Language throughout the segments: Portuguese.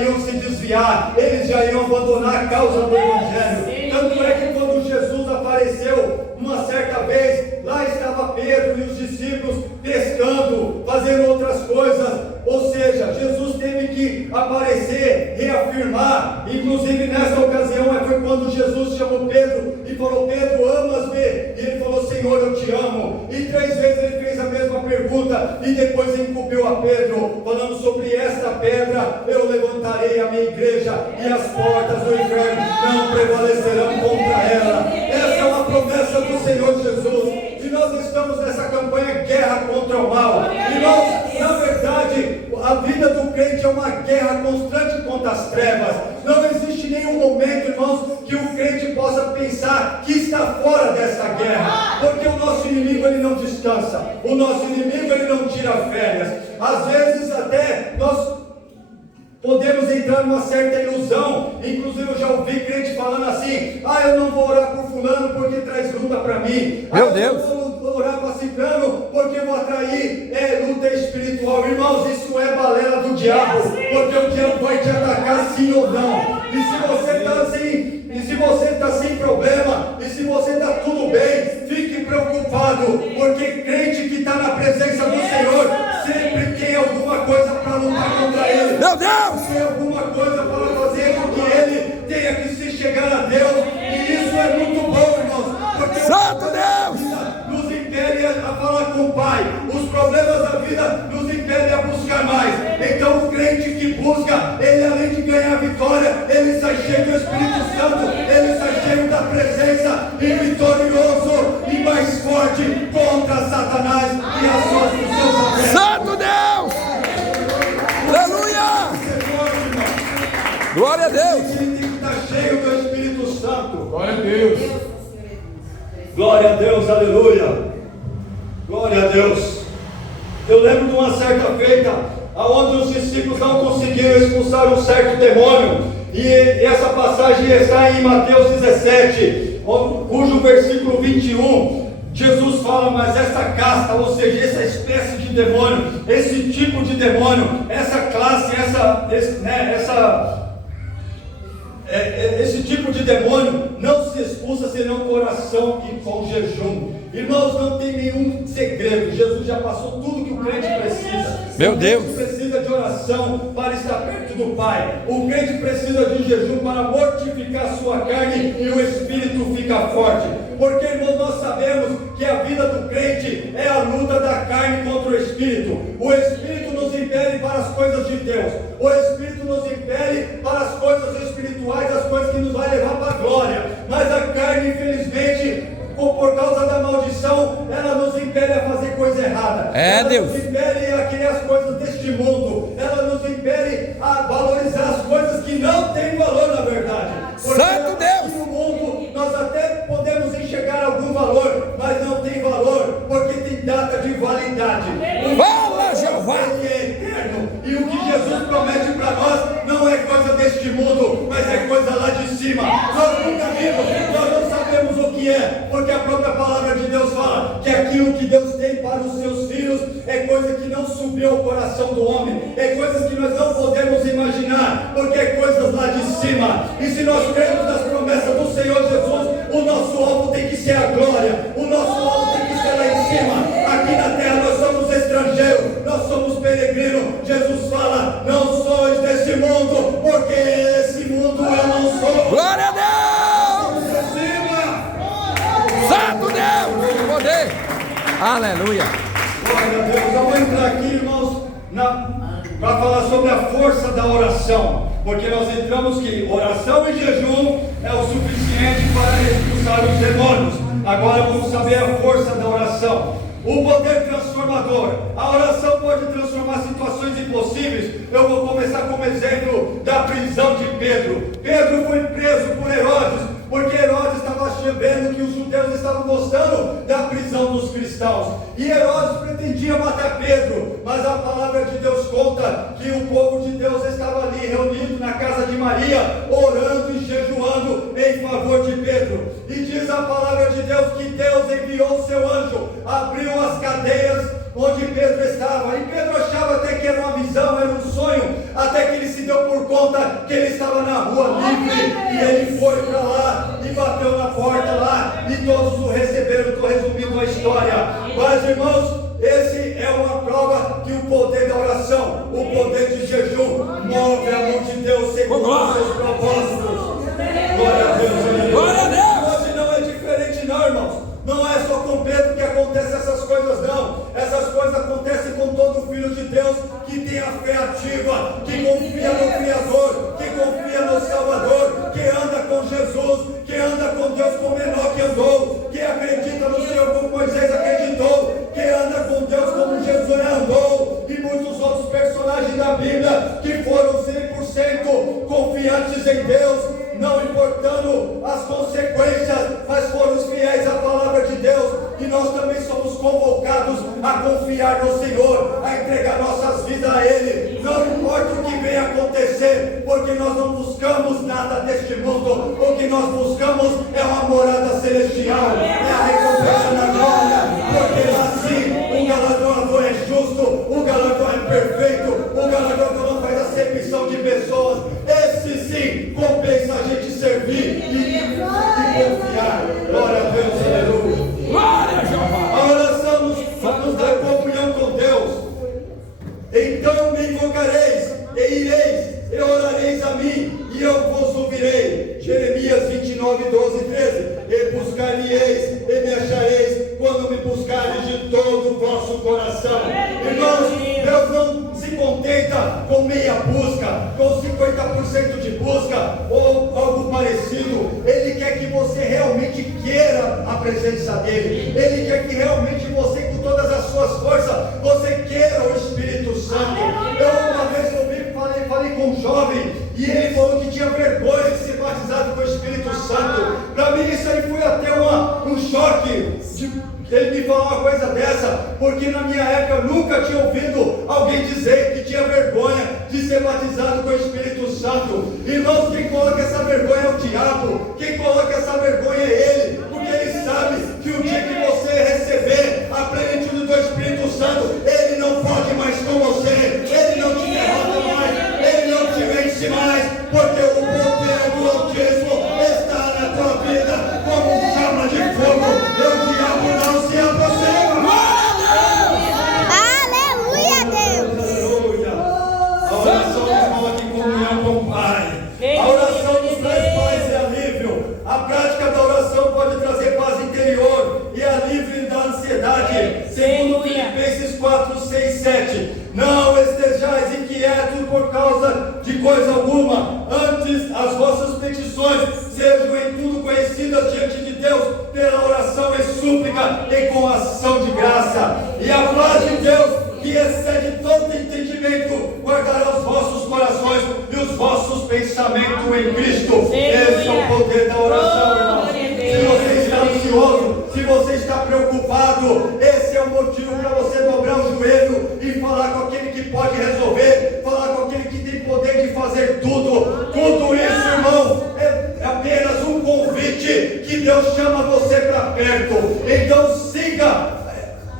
iam se desviar, eles já iam abandonar a causa do Evangelho. Tanto é que quando Jesus apareceu uma certa vez, lá estava Pedro e os discípulos pescando, fazendo outras coisas. Ou seja, Jesus teve que aparecer, reafirmar. Inclusive nessa ocasião foi quando Jesus chamou Pedro e falou: Pedro, amas-me? E ele falou: Senhor, eu te amo. E 3 vezes ele fez a mesma pergunta e depois incumbiu a Pedro, falando: sobre esta pedra eu levantarei a minha igreja e as portas do inferno não prevalecerão contra ela. Essa é uma promessa do Senhor Jesus. E nós estamos nessa campanha Guerra contra o Mal. E nós, na verdade, a vida do crente é uma guerra constante contra as trevas. Não existe nenhum momento, irmãos, que o crente possa pensar que está fora dessa guerra, porque o nosso inimigo ele não descansa, o nosso inimigo ele não tira férias. Às vezes até nós podemos entrar numa certa ilusão. Inclusive eu já ouvi crente falando assim: eu não vou orar por fulano porque traz luta para mim. Meu Deus! Eu não vou orar para ciclano porque vou atrair luta espiritual. Irmãos, isso é balela do diabo, porque o diabo vai te atacar sim ou não. E se você está assim, e se você está sem problema, e se você está tudo bem, fique preocupado, porque crente que está na presença do Senhor sempre tem alguma coisa para lutar contra ele. Meu Deus! Tem alguma coisa para fazer com que ele tenha que se chegar a Deus. E isso é muito bom, irmãos, porque Santo Deus! nos impele a falar com o Pai. Os problemas da vida nos impedem a buscar mais. Então o crente que busca, ele além de ganhar vitória, ele sai cheio do Espírito Santo, ele sai cheio da presença e vitorioso e mais forte contra Satanás e as suas seus. Santo Deus! Aleluia! Glória a Deus! Ele tem que estar cheio do Espírito Santo. Glória a Deus! Glória a Deus, aleluia! Glória a Deus! Eu lembro de uma certa feita, onde os discípulos não conseguiram expulsar um certo demônio, e essa passagem está em Mateus 17, cujo versículo 21, Jesus fala: mas essa casta, ou seja, essa espécie de demônio, esse tipo de demônio, essa classe, esse tipo de demônio não se expulsa senão com oração e com jejum. Irmãos, não tem nenhum segredo. Jesus já passou tudo que o crente precisa. Meu Deus! O crente precisa de oração para estar perto do Pai. O crente precisa de jejum para mortificar a sua carne e o espírito fica forte. Porque, irmãos, nós sabemos que a vida do crente é a luta da carne contra o espírito. O espírito nos impele para as coisas de Deus. O espírito nos impele para as coisas espirituais, as coisas que nos vai levar para a glória. Mas a carne, infelizmente, por causa da maldição, ela nos impele a fazer coisa errada. Ela Deus! Nos impele a querer as coisas deste mundo. Ela nos impele a valorizar as coisas que não têm valor, na verdade. Porque Santo Deus! aqui no mundo nós até podemos enxergar algum valor, mas não tem valor, porque tem data de validade. Fala, Jeová! Ele é eterno. E o que Jesus promete para nós não é coisa deste mundo, mas é coisa lá de cima. Nós nunca vimos, nós não sabemos o que é, porque a própria palavra de Deus fala que aquilo que Deus tem para os seus filhos é coisa que não subiu ao coração do homem, é coisas que nós não podemos imaginar, porque é coisas lá de cima. E se nós cremos nas promessas do Senhor Jesus, o nosso alvo tem que ser a glória, o nosso alvo tem que ser lá em cima. Aqui na terra nós somos estrangeiros, nós somos peregrinos. Jesus fala: não sois desse mundo, porque esse mundo eu não sou. Glória a Deus! Santo Deus! Poder! Aleluia! Glória a Deus. Eu vou entrar aqui, irmãos, para falar sobre a força da oração, porque nós entramos que oração e jejum é o suficiente para expulsar os demônios. Agora vamos saber a força da oração. O poder transformador. A oração pode transformar situações impossíveis. Eu vou começar como exemplo da prisão de Pedro. Pedro foi preso por Herodes, porque Herodes estava vendo que os judeus estavam gostando da prisão dos cristãos. E Herodes pretendia matar Pedro, mas a palavra de Deus conta que o povo de Deus estava ali reunido na casa de Maria, orando e jejuando em favor de Pedro. E diz a palavra de Deus que Deus enviou o seu anjo, abriu as cadeias onde Pedro estava. E Pedro achava até que era uma visão, era um sonho, até que ele se deu por conta que ele estava na rua livre, e ele foi para lá e bateu na porta lá, e todos o receberam. Estou resumindo a história, mas irmãos, esse é uma prova que o poder da oração, o poder de jejum, move a multidão segundo os seus propósitos. Glória a Deus, aleluia. Glória a Deus. Hoje não é diferente não, irmãos. Não é só com Pedro que acontecem essas coisas, não. Essas coisas acontecem com todo filho de Deus que tem a fé ativa, que confia no Criador, que confia no Salvador, que anda com Jesus, que anda com Deus como Enoque andou, que acredita no Senhor como Moisés acreditou, que anda com Deus como Jesus andou, e muitos outros personagens da Bíblia que foram 100% confiantes em Deus, não importando as consequências, mas foram os fiéis à palavra de Deus. E nós também somos convocados a confiar no Senhor, a entregar nossas vidas a Ele, não importa o que venha acontecer, porque nós não buscamos nada deste mundo. O que nós buscamos é uma morada celestial, é a recompensa na glória, porque lá sim o galardoador é justo, o galardoador é perfeito, o galardoador não faz acepção de pessoas. Esse sim compensa a gente servir e confiar. Glória a Deus, aleluia. Glória a Jeová. A oração nos dá comunhão com Deus. Então me invocareis, e ireis, e orareis a mim, e eu vos ouvirei. Jeremias 29, 12 e 13. E buscar-me-eis, e me achareis, quando me buscareis de todo o vosso coração. Irmãos, Deus não se contenta com meia busca, com 50% de busca, ou algo parecido. Ele quer que você realmente queira a presença dEle. Ele quer que realmente você, com todas as suas forças, você queira o Espírito Santo. Eu uma vez falei com um jovem, e ele falou que tinha vergonha de ser batizado com o Espírito Santo. Para mim isso aí foi até um choque ele me falar uma coisa dessa, porque na minha época eu nunca tinha ouvido alguém dizer que tinha vergonha de ser batizado com o Espírito Santo. Irmãos, quem coloca essa vergonha é o diabo, quem coloca essa vergonha é ele, porque ele sabe que o dia que você receber a plenitude do Espírito Santo, ele não pode mais com você, ele não te derrota mais, ele não te vence mais, porque o poder do Altíssimo está na tua vida como chama de fogo, e o diabo não se aproxima. Aleluia, Deus. Aleluia. A oração nos coloca em comunhão com o Pai. A oração nos traz paz e alívio. A prática da oração pode trazer paz interior e alívio da ansiedade. Segundo Filipenses 4, 6, 7. Não estejais inquietos por causa de coisa alguma. Antes, as vossas petições sejam em tudo conhecidas diante de Deus pela oração e súplica e com ação de graça. E a paz de Deus, que excede todo entendimento, guardará os vossos corações e os vossos pensamentos em Cristo. Esse é o poder da oração, irmãos. Se você está ansioso, se você está preocupado, esse é o motivo para você dobrar o joelho e falar com aquele que pode resolver, falar com aquele que tem poder de fazer tudo. Tudo isso, irmão, é apenas um convite que Deus chama você para perto. Então siga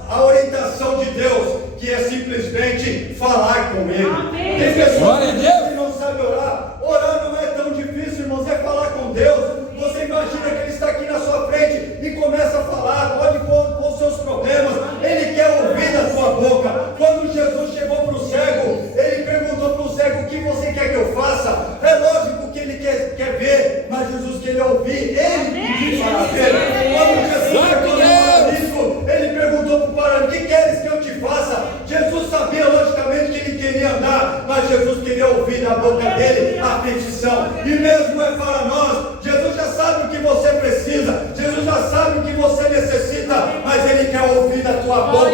a orientação de Deus, que é simplesmente falar com Ele. Amém. Tem pessoas Glória a Deus. que não sabem orar. Orar não é tão difícil, irmãos, é falar com Deus. Você imagina que Ele está aqui na sua frente e começa a falar, pode pôr os seus problemas, Ele quer ouvir da sua boca. Quando Jesus chegou para o cego, Ele perguntou para o cego: o que você quer que eu faça? É lógico que ele quer ver, mas Jesus queria ouvir, Ele pediu para ver. Quando Jesus chegou no paralítico, Ele perguntou para o paralítico: o que queres que eu te faça? Jesus sabia logicamente que ele queria andar, mas Jesus queria ouvir da boca dele a petição. E mesmo é para nós, Jesus já sabe o que você precisa, Jesus já sabe o que você necessita, mas Ele quer ouvir da tua boca